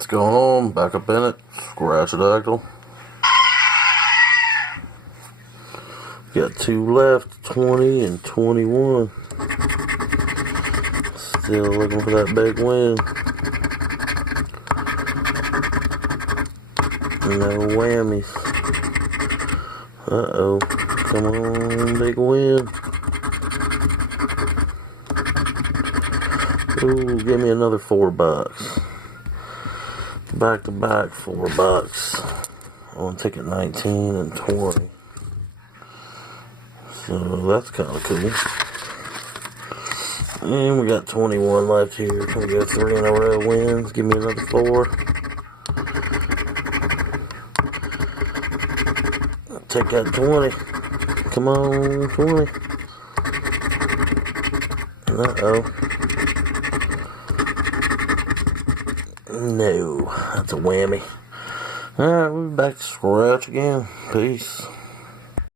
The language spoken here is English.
What's going on? Back up in it. Scratchadactyl. Got two left, 20 and 21. Still looking for that big win. No whammies. Uh-oh. Come on, big win. Ooh, give me another $4. Back to back $4 on ticket 19 and 20. So that's kind of cool. And we got 21 left here. Can we go 3 in a row wins? Give me another 4. I'll take that 20. Come on, 20. Uh-oh. No, that's a whammy. Alright, we'll be back to scratch again. Peace.